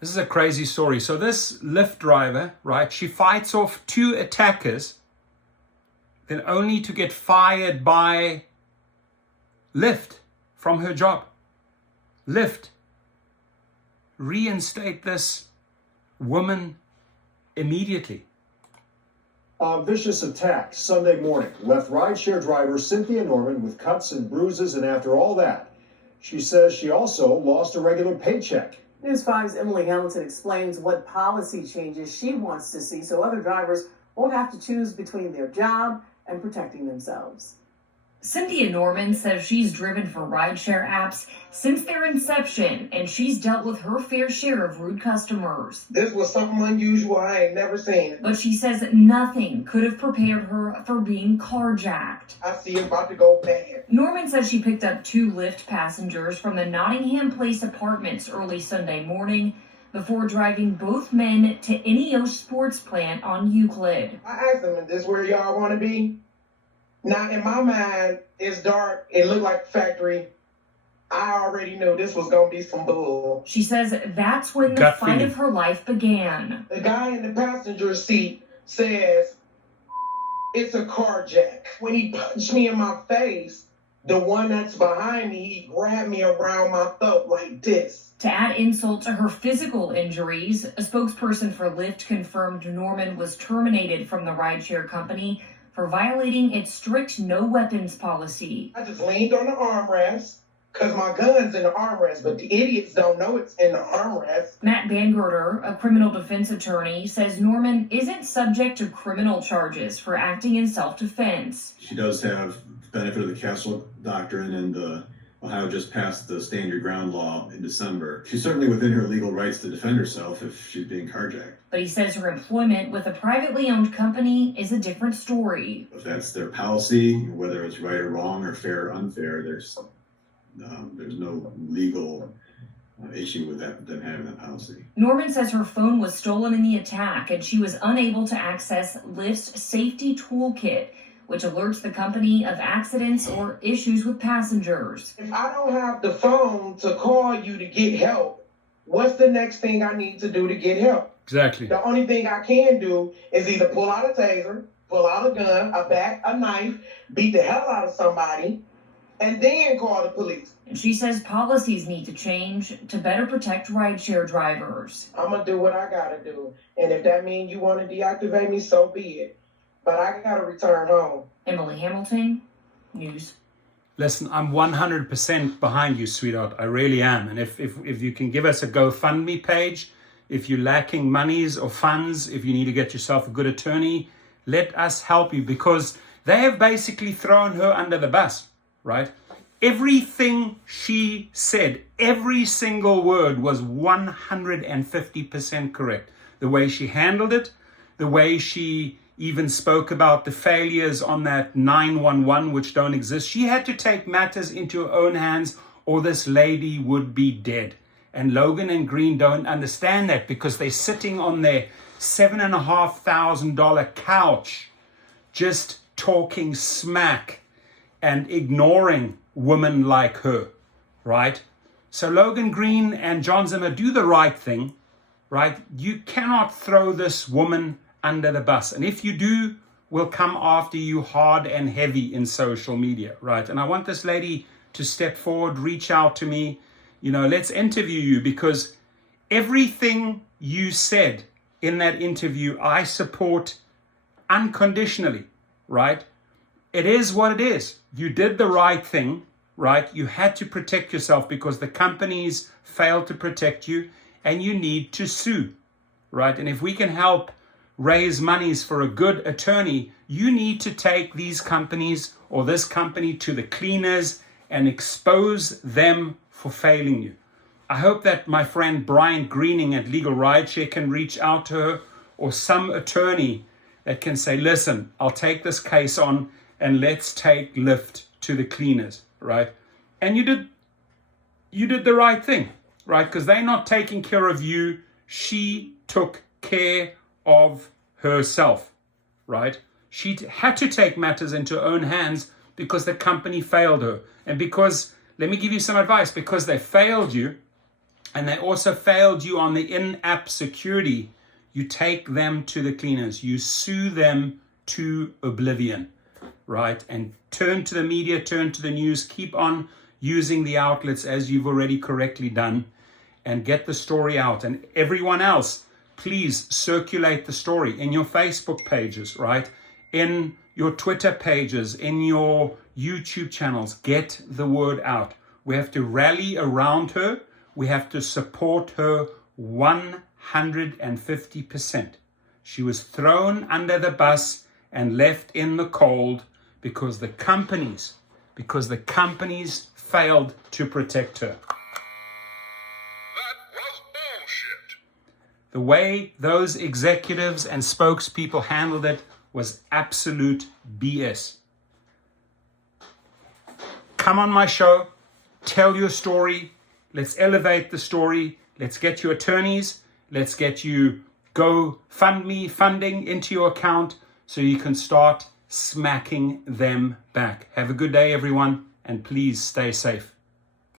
This is a crazy story. So this Lyft driver, right, she fights off 2 attackers, then only to get fired by Lyft from her job. Lyft, reinstate this woman immediately. Vicious attack Sunday morning left rideshare driver Cynthia Norman with cuts and bruises, and after all that, she says she also lost a regular paycheck. News 5's Emily Hamilton explains what policy changes she wants to see so other drivers won't have to choose between their job and protecting themselves. Cynthia Norman says she's driven for rideshare apps since their inception, and she's dealt with her fair share of rude customers. This was something unusual I ain't never seen. But she says nothing could have prepared her for being carjacked. I see it about to go bad. Norman says she picked up 2 Lyft passengers from the Nottingham Place apartments early Sunday morning before driving both men to Ineos Sports Plant on Euclid. I asked them, is this where y'all want to be? Now, in my mind, it's dark. It looked like a factory. I already knew this was going to be some bull. She says that's when the fight of her life began. The guy in the passenger seat says, it's a carjack. When he punched me in my face, the one that's behind me, he grabbed me around my throat like this. To add insult to her physical injuries, a spokesperson for Lyft confirmed Norman was terminated from the rideshare company for violating its strict no weapons policy. I just leaned on the armrest because my gun's in the armrest, but the idiots don't know it's in the armrest. Matt Bangurter, a criminal defense attorney, says Norman isn't subject to criminal charges for acting in self-defense. She does have the benefit of the Castle Doctrine, and Ohio just passed the Stand Your Ground law in December. She's certainly within her legal rights to defend herself if she's being carjacked. But he says her employment with a privately owned company is a different story. If that's their policy, whether it's right or wrong or fair or unfair, there's no legal issue with them having that policy. Norman says her phone was stolen in the attack and she was unable to access Lyft's safety toolkit, which alerts the company of accidents or issues with passengers. If I don't have the phone to call you to get help, what's the next thing I need to do to get help? Exactly. The only thing I can do is either pull out a taser, pull out a gun, a bat, a knife, beat the hell out of somebody, and then call the police. And she says policies need to change to better protect rideshare drivers. I'm going to do what I got to do. And if that means you want to deactivate me, so be it. But I got to return home. Emily Hamilton, News. Listen, I'm 100% behind you, sweetheart. I really am. And if you can give us a GoFundMe page, if you're lacking monies or funds, if you need to get yourself a good attorney, let us help you, because they have basically thrown her under the bus, right? Everything she said, every single word was 150% correct. The way she handled it, the way she even spoke about the failures on that 911, which don't exist. She had to take matters into her own hands or this lady would be dead. And Logan and Green don't understand that, because they're sitting on their $7,500 couch just talking smack and ignoring women like her, right? So Logan Green and John Zimmer, do the right thing, right? You cannot throw this woman under the bus. And if you do, we'll come after you hard and heavy in social media, right? And I want this lady to step forward, reach out to me. You know, let's interview you, because everything you said in that interview, I support unconditionally, right? It is what it is. You did the right thing, right? You had to protect yourself because the companies failed to protect you, and you need to sue, right? And if we can help raise monies for a good attorney, you need to take these companies or this company to the cleaners and expose them for failing you. I hope that my friend Brian Greening at Legal Rideshare can reach out to her, or some attorney that can say, listen, I'll take this case on and let's take Lyft to the cleaners, right? And you did the right thing, right? Because they're not taking care of you. She took care of herself, right? She had to take matters into her own hands because the company failed her. And because, let me give you some advice, because they failed you, and they also failed you on the in-app security, you take them to the cleaners. You sue them to oblivion, right? And turn to the media, turn to the news, keep on using the outlets as you've already correctly done, and get the story out. And everyone else, please circulate the story in your Facebook pages, right? In your Twitter pages, in your YouTube channels. Get the word out. We have to rally around her. We have to support her 150%. She was thrown under the bus and left in the cold because the companies failed to protect her. That was bullshit. The way those executives and spokespeople handled it was absolute BS. Come on my show, tell your story. Let's elevate the story. Let's get you attorneys. Let's get you GoFundMe funding into your account so you can start smacking them back. Have a good day, everyone, and please stay safe.